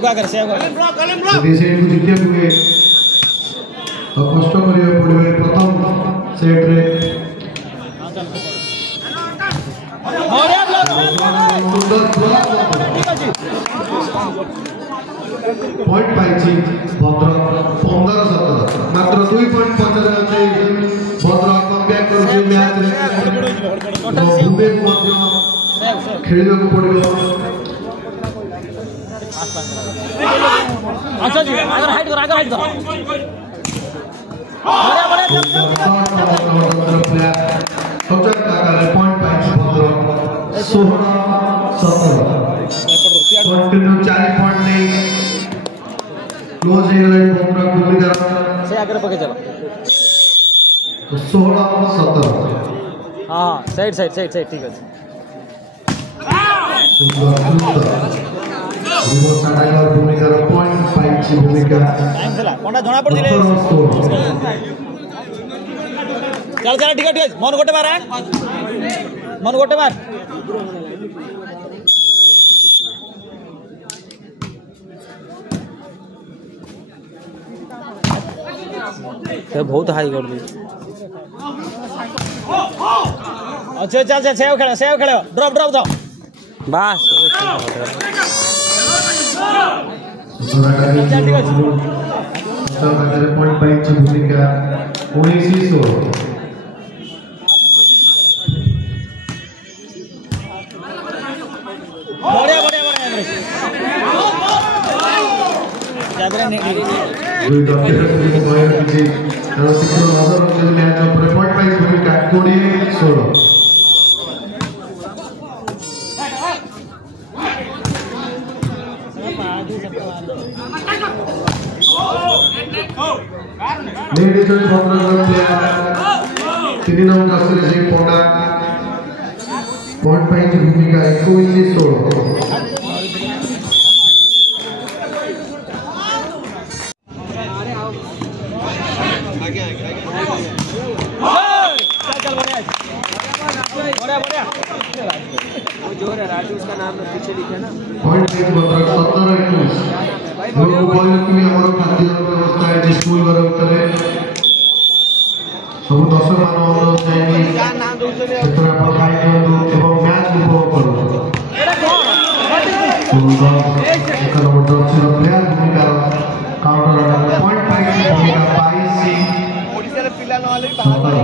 को आकर से यदि से जितिया हुए तो कष्ट करियो पड़िबे प्रथम सेट रे पॉइंट पाइछि भद्रक 15-17 मात्र 2 पॉइंट पछरे अछि भद्रक कमब्याक करछि मैच रे भूपेश मध्य खेलियो को पड़िबो अच्छा जी अगर हाइट कर आगे हाइट कर बड़े सब्जेक्ट आकार पॉइंट पाइछि भद्रक 16-17 कंटिन्यू 4 पॉइंट नहीं क्लोज हो गए भद्रक भूमिका से आगे पके चलो 16-17 हां साइड साइड साइड साइड ठीक है रिवर्स टाइगर भूमिका पॉइंट पाइछि भूमिका टाइम चला कोंडा जणा पड़ दिले चल चल ठीक है मन गोटे मार मन गोटे मार ते बहुत हाई कर दी अच्छा चल चल सेव खेल ड्रॉप ड्रॉप जाओ बस पॉइंट पाइछि भूमिका 19-16 बढ़िया बढ़िया बढ़िया जाबरे नहीं दुई डॉक्टर को कहै कि रसिको नजर रखले मैच ऊपर पॉइंट पाइछि भूमिका 20-16 ladies and program player 3 number आसले जे पोंडा पॉइंट पाइछि भूमिका 21-16 पॉइंट एक भद्रक 17-21 लोग बोले कि हमर खाद्य व्यवस्था है स्कूल घर उतरे सब 10 मान अनुरोध चाहिए क्षेत्र पर खाई दो एवं मैच उपभोग करो एक नंबर दर्शन प्लेयर भूमिका काउंटर पॉइंट पाइछि भूमिका 22 ओडिसा रे पिला न वाले बाहर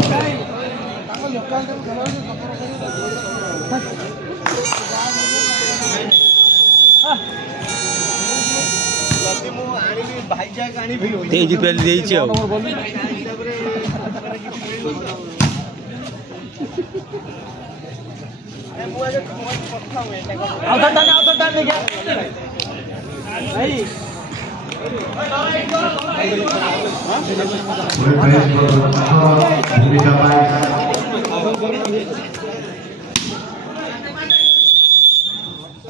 तेज पेल देइछि आ आउट देखा भाई भूमिका 22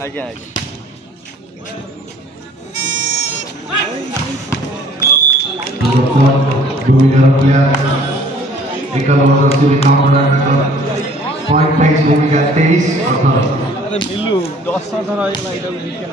आजा भूमिका प्लेयर एकल ओवर से काउंटर पॉइंट पाइछि भूमिका 23-18 अरे मिलू 10 थर आइला इटा विकेट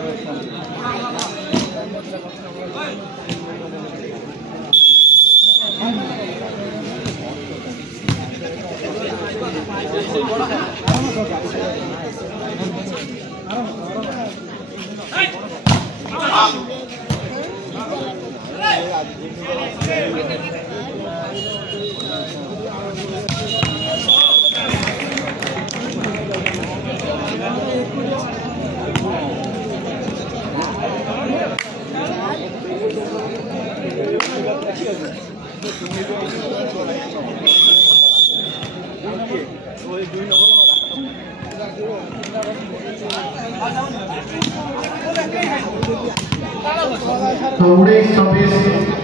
तो 19-26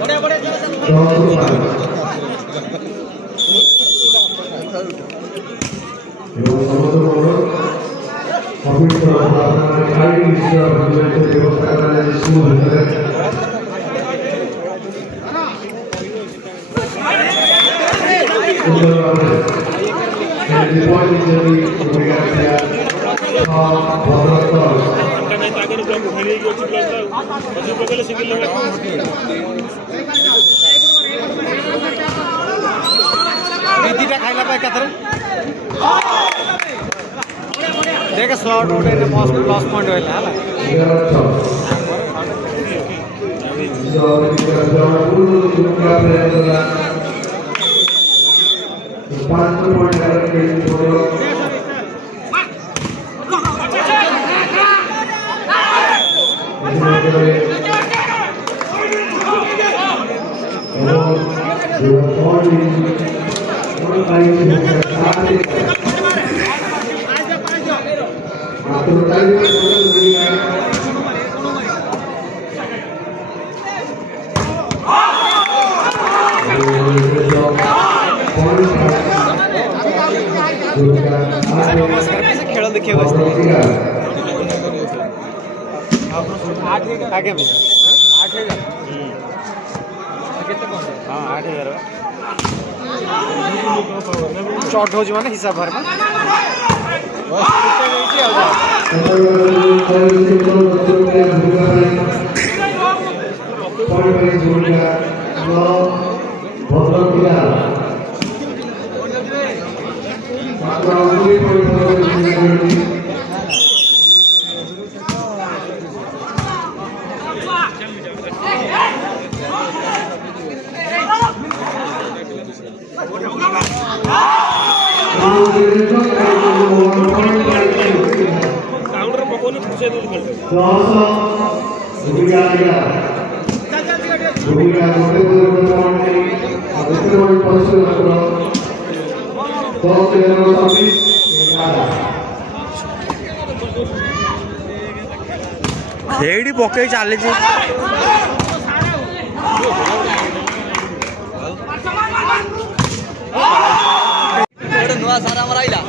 बढ़िया बढ़िया देख स्लॉट उठे लॉस पॉइंट होइला हला खेल देखिए आगे में 8,000 हाँ 8,000 शॉर्ट हो जाए हिसाब भर एडी पकई चली नुआ सारा हमारा आइला